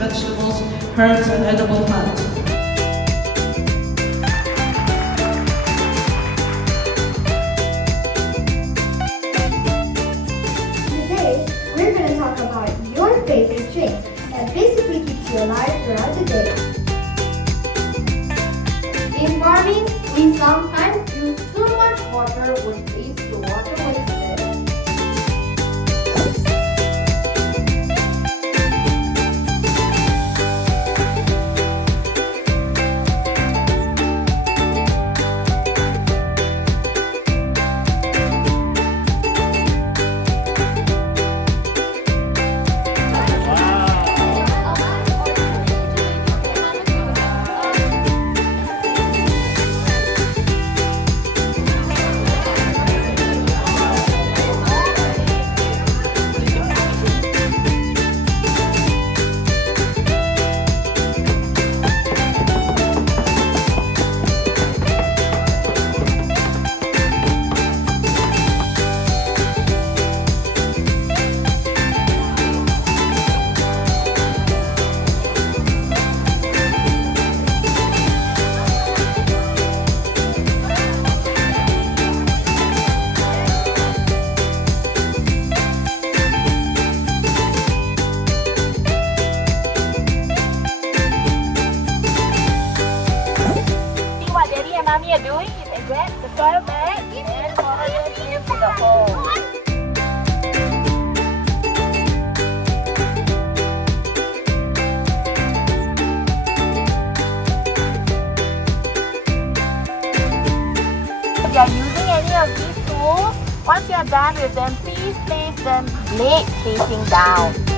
vegetables, herbs, and edible plants. Today, we're going to talk about your favorite drink that basically keeps you alive throughout the day. In farming, we sometimes use too much water which leads to water wastage. Mommy are doing is eject the soil back and follow your tail to the hole. If you are using any of these tools, once you are done with them, please place them blade facing down.